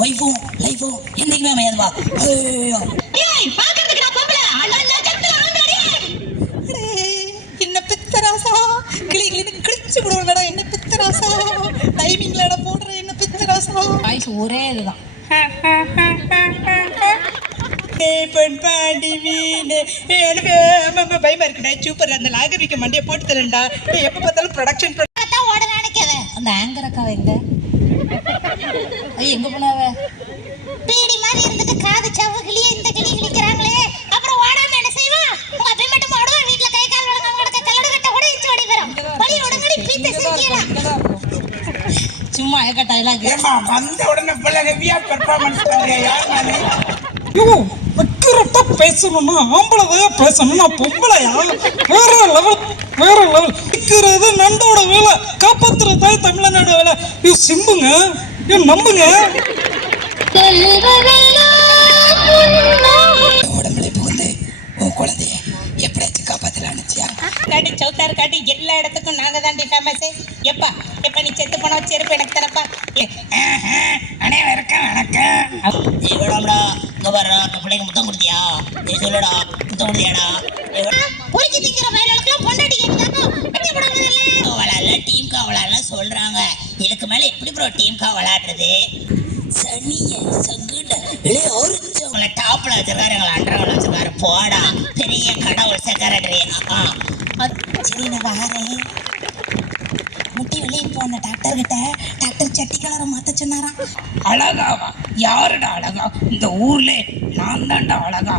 ஒய்ஃபும் லைஃபும் என்னைக்குமே அமையாதுவா. என்ன பித்தராசா கிளி கிளின்னு கிழிச்சு விடுவோம் மேடம். என்ன பித்தராசா டைமிங்ல போடுற என்ன பித்தராசா. வாய்ஸ் ஒரே இதுதான். பொன்பாண்டி மீன் எனக்கு பயமா இருக்குடா. சூப்பர். அந்த லாகரிக்க மண்டியை போட்டு தரேன்டா. எப்ப பார்த்தாலும் ப்ரொடக்ஷன் ஓட நினைக்காத. அந்த ஆங்கர் அக்காவை எங்க எங்க போனாவ? பீடி மாதிரி இருந்துட்டு காது சவு கிளியே இந்த கிளி கிளிக்கிறாங்களே. அப்புறம் ஓடாம என்ன செய்வா? உங்க அப்பா மட்டும் ஓடுவா. வீட்டுல கை கால் வளங்க கடக்க கல்லடு கட்ட கூட இச்சு ஓடி வரும். படி உடங்கடி பீத்த செஞ்சியலாம். சும்மா ஏக டயலாக். ஏமா வந்த உடனே பிள்ளைங்க பெர்ஃபார்மன்ஸ் பண்றியா? யார் நானே? யோ அக்கறட்டா பேசணும்னா ஆம்பளதையா பேசணும்னா பொம்பளையா? வேற லெவல் வேற லெவல். இருக்கிறது நண்டோட வேலை, காப்பாத்துறது தமிழ்நாடு வேலை. யோ சிம்புங்க, யோ நம்புங்க. உடம்புல புகுந்து உன் குழந்தைய எப்படியாச்சும் காப்பாத்தலாம் நினைச்சியா? காட்டி சவுத்தார் காட்டி எல்லா இடத்துக்கும் நாங்க தாண்டி ஃபேமஸ். எப்பா எப்ப நீ செத்து போன செருப்பு எனக்கு தரப்பா. அனைவருக்கும் வணக்கம். எவ்வளோடா இங்க வர்றா பிள்ளைங்க முத்தம் கொடுத்தியா? நீ சொல்லடா முத்தம் கொடுத்தியாடா? பொறுக்கி திங்கிற வயலுக்கெல்லாம் பொண்டாட்டி கேட்குதாங்க. விளாட்ல டீம் கா விளாட்லாம் சொல்றாங்க. இதுக்கு மேல எப்படி ப்ரோ டீம் கா விளாடுறது? சனிய சங்குட இளைய ஆரஞ்சவங்களை டாப்ல வச்சிருக்காரு, எங்களை அண்டர்கிரவுண்ட்ல வச்சிருக்காரு. போடா பெரிய கடவுள் செக்ரட்டரி. சரி நான் வாரேன். முட்டி வெளியே போன டாக்டர் கிட்ட டாக்டர் சட்டி கலரை மாத்த சொன்னாராம். அழகாவா? யாருடா அழகா? இந்த ஊர்ல நான் தான்டா அழகா.